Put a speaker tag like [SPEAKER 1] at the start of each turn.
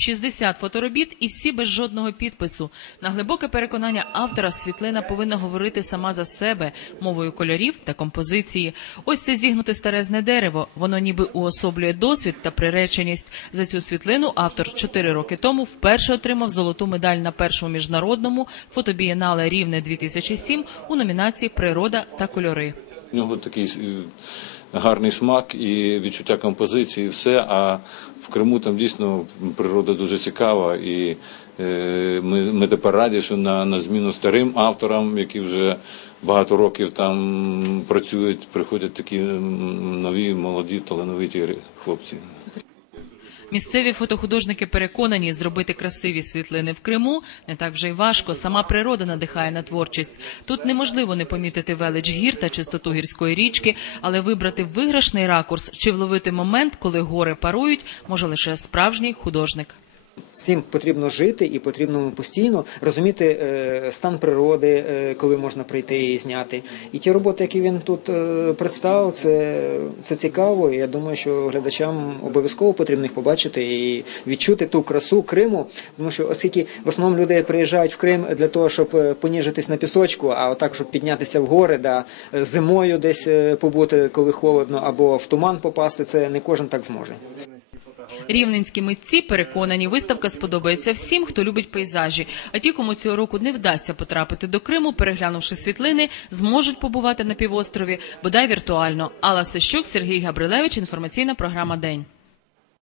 [SPEAKER 1] 60 фоторобіт і всі без жодного підпису. На глибоке переконання автора світлина повинна говорити сама за себе мовою кольорів та композиції. Ось це зігнуте старезне дерево. Воно ніби уособлює досвід та приреченість. За цю світлину автор чотири роки тому вперше отримав золоту медаль на першому міжнародному фотобієнале Рівне 2007 у номінації Природа та кольори.
[SPEAKER 2] У нього такий е, гарний смак і відчуття композиції, і все. А в Криму там дійсно природа дуже цікава. І е, ми, ми тепер раді, що на, на зміну старим авторам, які вже багато років там працюють, приходять такі нові, молоді, талановиті хлопці.
[SPEAKER 1] Місцеві фотохудожники переконані, зробити красиві світлини в Криму не так вже й важко. Сама природа надихає на творчість. Тут неможливо не помітити велич гір та чистоту гірської річки, але вибрати виграшний ракурс чи вловити момент, коли гори парують, може лише справжній художник.
[SPEAKER 3] Цим потрібно жити і потрібно постійно розуміти е, стан природи, е, коли можна прийти і зняти. І ті роботи, які він тут е, представив, це, це цікаво. Я думаю, що глядачам обов'язково потрібно їх побачити і відчути ту красу Криму. Тому що оскільки в основному люди приїжджають в Крим для того, щоб поніжитись на пісочку, а отак, щоб піднятися в гори, да, зимою десь побути, коли холодно, або в туман попасти, це не кожен так зможе.
[SPEAKER 1] Рівненські митці переконані, виставка сподобається всім, хто любить пейзажі. А ті, кому цього року не вдасться потрапити до Криму, переглянувши світлини, зможуть побувати на півострові, бодай віртуально. Алла Сищук, Сергій Габрилевич. Інформаційна програма День.